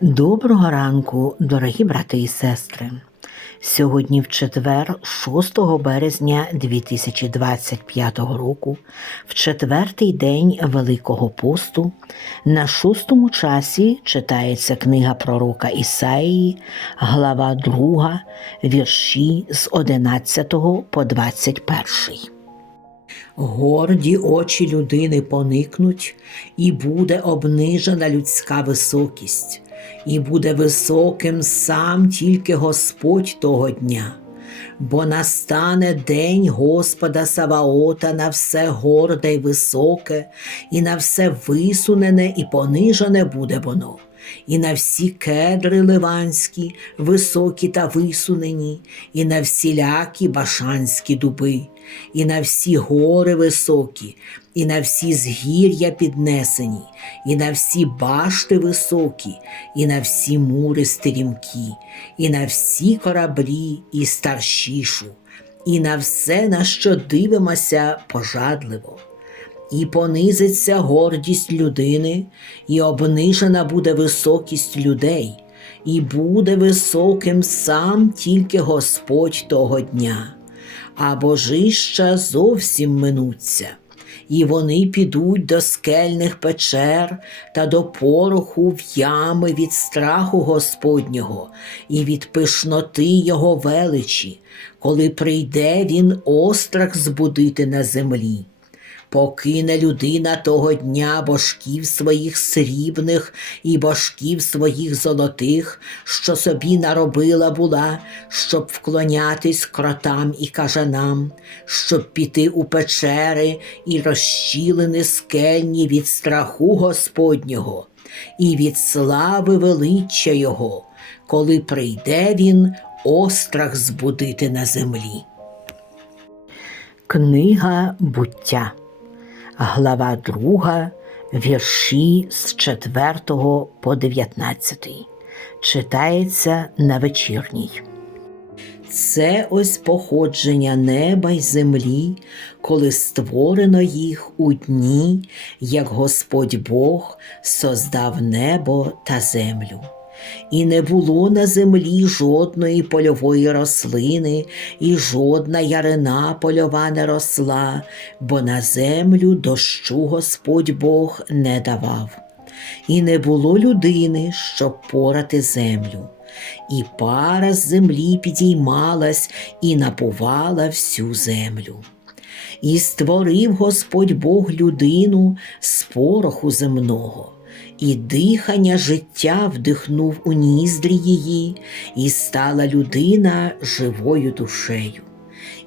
Доброго ранку, дорогі брати і сестри. Сьогодні в четвер, 6 березня 2025 року, в четвертий день Великого посту, на шостому часі читається книга пророка Ісаїї, глава 2, вірші з 11 по 21. Горді очі людини поникнуть, і буде обнижена людська високість, і буде високим сам тільки Господь того дня. Бо настане день Господа Саваота на все горде й високе, і на все висунене і понижене буде воно і на всі кедри ливанські, високі та висунені, і на всілякі башанські дуби, і на всі гори високі, і на всі згір'я піднесені, і на всі башти високі, і на всі мури стрімкі, і на всі кораблі і старшішу, і на все, на що дивимося пожадливо. І понизиться гордість людини, і обнижена буде високість людей, і буде високим сам тільки Господь того дня, а божища зовсім минуться. І вони підуть до скельних печер та до пороху в ями від страху Господнього і від пишноти Його величі, коли прийде він острах збудити на землі. Покине людина того дня божків своїх срібних і божків своїх золотих, що собі наробила була, щоб вклонятись кротам і кажанам, щоб піти у печери і розщілини скельні від страху Господнього і від слави величчя Його, коли прийде він острах збудити на землі. Книга буття глава 2, вірші з 4 по 19. Читається на вечірній. Це ось походження неба й землі, коли створено їх у дні, як Господь Бог создав небо та землю і не було на землі жодної польової рослини, і жодна ярина польова не росла, бо на землю дощу Господь Бог не давав. І не було людини, щоб порати землю. І пара з землі підіймалась і напувала всю землю. І створив Господь Бог людину з пороху земного і дихання життя вдихнув у ніздрі її, і стала людина живою душею.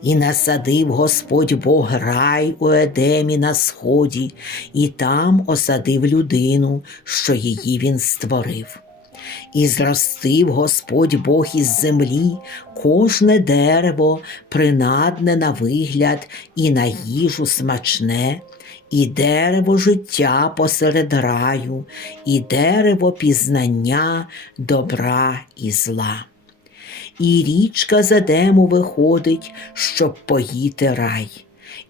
І насадив Господь Бог рай у Едемі на сході, і там осадив людину, що її він створив. І зростив Господь Бог із землі кожне дерево, принадне на вигляд і на їжу смачне, і дерево життя посеред раю, і дерево пізнання добра і зла. І річка з Едему виходить, щоб поїти рай,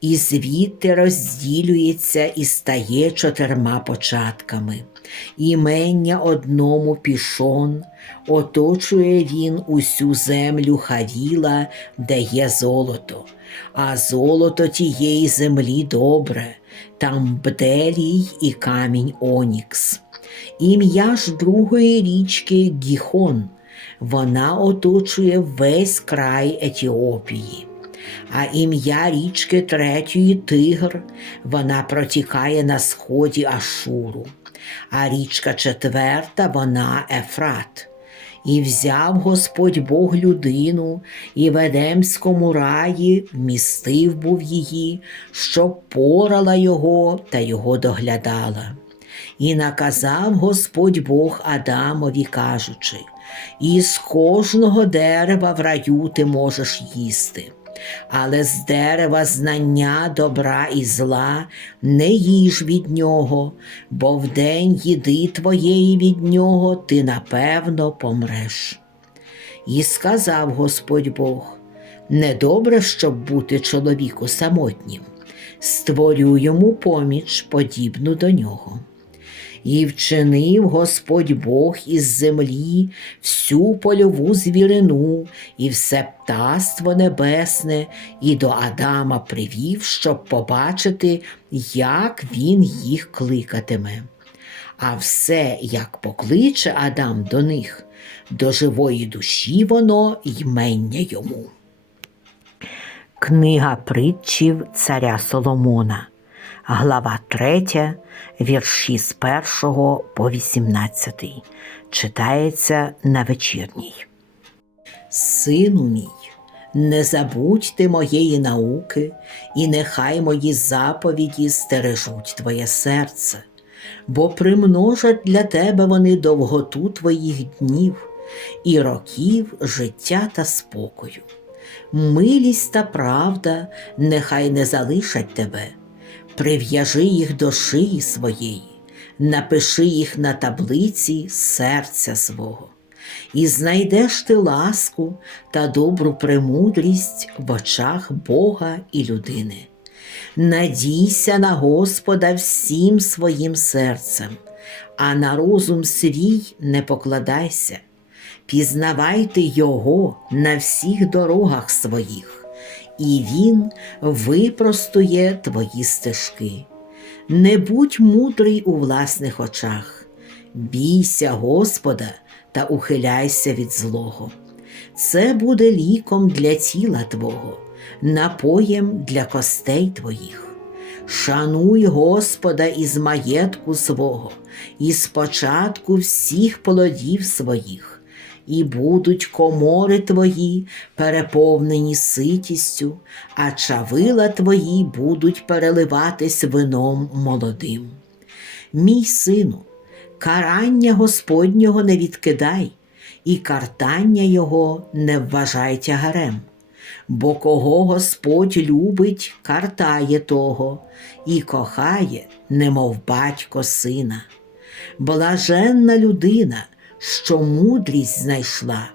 і звідти розділюється і стає чотирма початками. Імення одному пішон, оточує він усю землю Хавіла, де є золото, а золото тієї землі добре, там бделій і камінь Онікс. Ім'я ж другої річки Гіхон, вона оточує весь край Етіопії. А ім'я річки третьої Тигр, вона протікає на сході Ашуру, а річка четверта вона Ефрат. І взяв Господь Бог людину, і в Едемському раї вмістив був її, щоб порала його та його доглядала. І наказав Господь Бог Адамові, кажучи, із кожного дерева в раю ти можеш їсти але з дерева знання добра і зла не їж від нього, бо в день їди твоєї від нього ти напевно помреш. І сказав Господь Бог недобре, щоб бути чоловіку самотнім, створю йому поміч, подібну до нього. І вчинив Господь Бог із землі всю польову звірину і все птаство небесне, і до Адама привів, щоб побачити, як він їх кликатиме. А все, як покличе Адам до них, до живої душі воно ймення йому. Книга притчів царя Соломона, глава 3, вірші з 1 по 18. Читається на вечірній. Сину мій, не забудь ти моєї науки, і нехай мої заповіді стережуть твоє серце, бо примножать для тебе вони довготу твоїх днів і років життя та спокою. Милість та правда нехай не залишать тебе, прив'яжи їх до шиї своєї, напиши їх на таблиці серця свого, і знайдеш ти ласку та добру премудрість в очах Бога і людини. Надійся на Господа всім своїм серцем, а на розум свій не покладайся. Пізнавайте Його на всіх дорогах своїх, і Він випростує твої стежки. Не будь мудрий у власних очах, бійся Господа та ухиляйся від злого. Це буде ліком для тіла Твого, напоєм для костей Твоїх. Шануй Господа із маєтку свого, і спочатку всіх плодів своїх і будуть комори твої переповнені ситістю, а чавила твої будуть переливатись вином молодим. Мій сину, карання Господнього не відкидай, і картання Його не вважай тягарем. Бо кого Господь любить, картає того, і кохає, немов батько сина. Блаженна людина, що мудрість знайшла,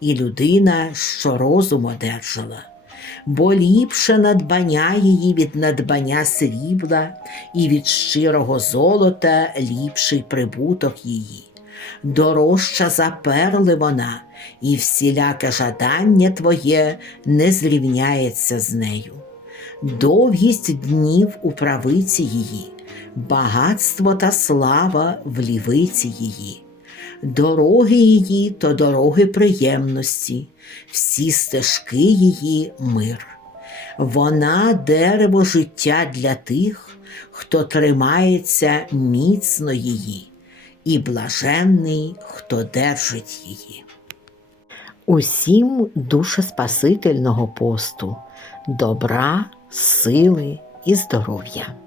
і людина, що розум одержала, бо ліпше надбання її від надбання срібла, і від щирого золота ліпший прибуток її. Дорожча за перли вона, і всіляке жадання твоє не зрівняється з нею. Довгість днів у правиці її, багатство та слава в лівиці її. Дороги її то дороги приємності, всі стежки її мир. Вона дерево життя для тих, хто тримається міцно її, і блаженний, хто держить її. Усім душеспасительного посту, добра, сили і здоров'я.